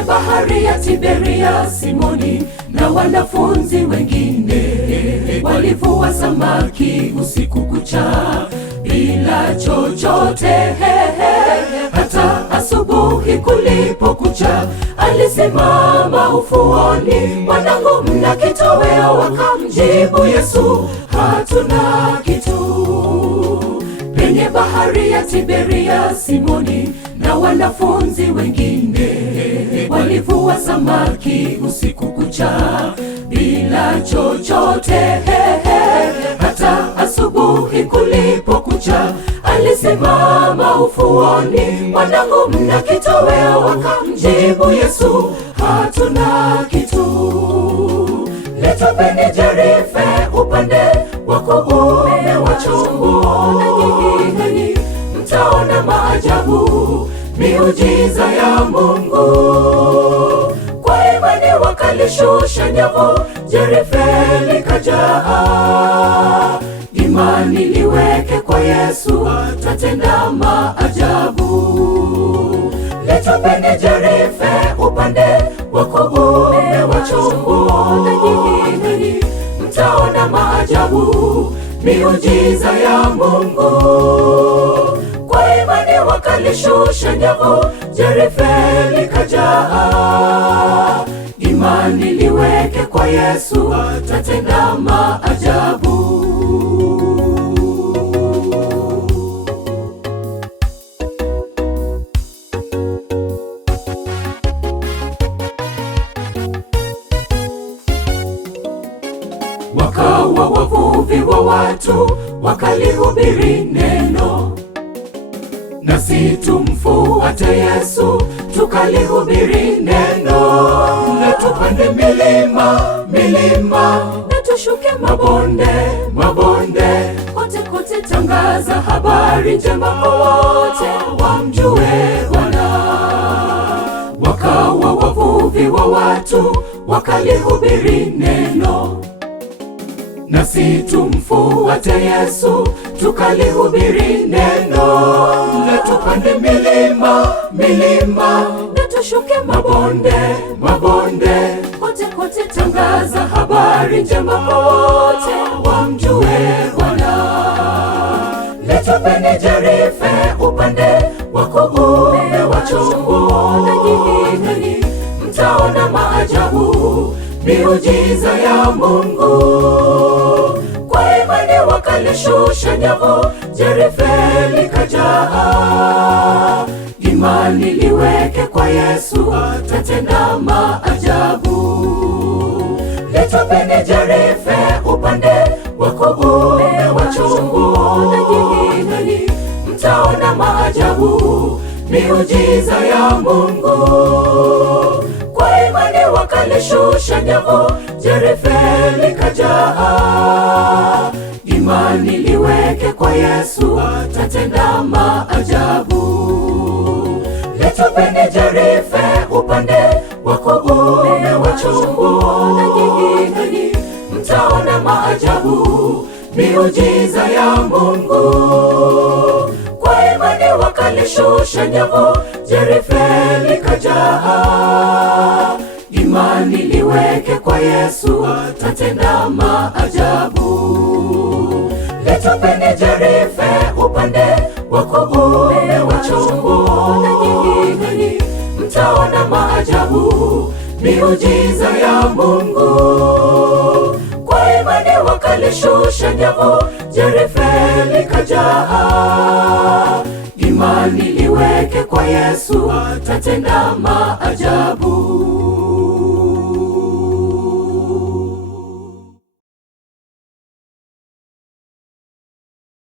Penye bahari ya Tiberia, Simoni na wanafunzi wengine walivua samaki usiku kucha bila chochote. Hata asubuhi kulipokucha, alisimama ufuoni. Wanangu, mna kitoweo? Wakamjibu Yesu, hatuna kitu. Penye bahari ya Tiberia, Simoni na wanafunzi wengine walivua samaki usiku kucha bila chochote. Hata asubuhi kulipokucha, alisimama ufuoni. Wanangu, mna kitoweo? Wakamjibu Yesu, hatuna kitu. Letupeni jarife upande wa kuume wa chombo, nanyi mtaona maajabu, miujiza ya Mungu. Kwa imani wakalishusha nyavu, jarife likajaa. Imani liweke kwa Yesu, tatenda maajabu. Letupeni jarife upande wa kuume wa chombo, nanyi mtaona maajabu, miujiza ya Mungu. Kwa imani wakalishusha nyavu, jarife likajaa. Imani liweke kwa Yesu, tatenda maajabu. Wakawa wavuvi wa watu, wakalihubiri neno. Nasi tumfuate Yesu, tukalihubiri neno. Na tupande milima, na tushuke mabonde. Kote tangaza habari njema kwa wote, wamjue Bwana. Wakawa wavuvi wa watu, wakalihubiri neno. Nasi tumfuate Yesu, tukalihubiri neno. Na tupande milima, na tushuke mabonde. Kote tangaza habari njema kwa wote, wamjue Bwana. Letupeni jarife upande wa kuume wa chombo, nanyi mtaona maajabu, miujiza ya Mungu. Kwa imani wakalishusha nyavu, jarife likajaa. Imani liweke kwa Yesu, tatenda maajabu. Letupeni jarife upande wa kuume wa chombo, nanyi mtaona maajabu, miujiza ya Mungu. Kwa imani wakalishusha nyavu, jarife likajaa. Imani liweke kwa Yesu, tatenda maajabu. Letupeni jarife upande wa kuume wa chombo, nanyi mtaona maajabu, miujiza ya Mungu. Kwa imani wakalishusha nyavu, jarife likajaa. Imani liweke kwa Yesu, tatenda maajabu. Letupeni jarife upande wa kuume wa chombo, nanyi mtaona maajabu, miujiza ya Mungu. Kwa imani wakalishusha nyavu, jarife likajaa. Imani liweke kwa Yesu, tatenda maajabu.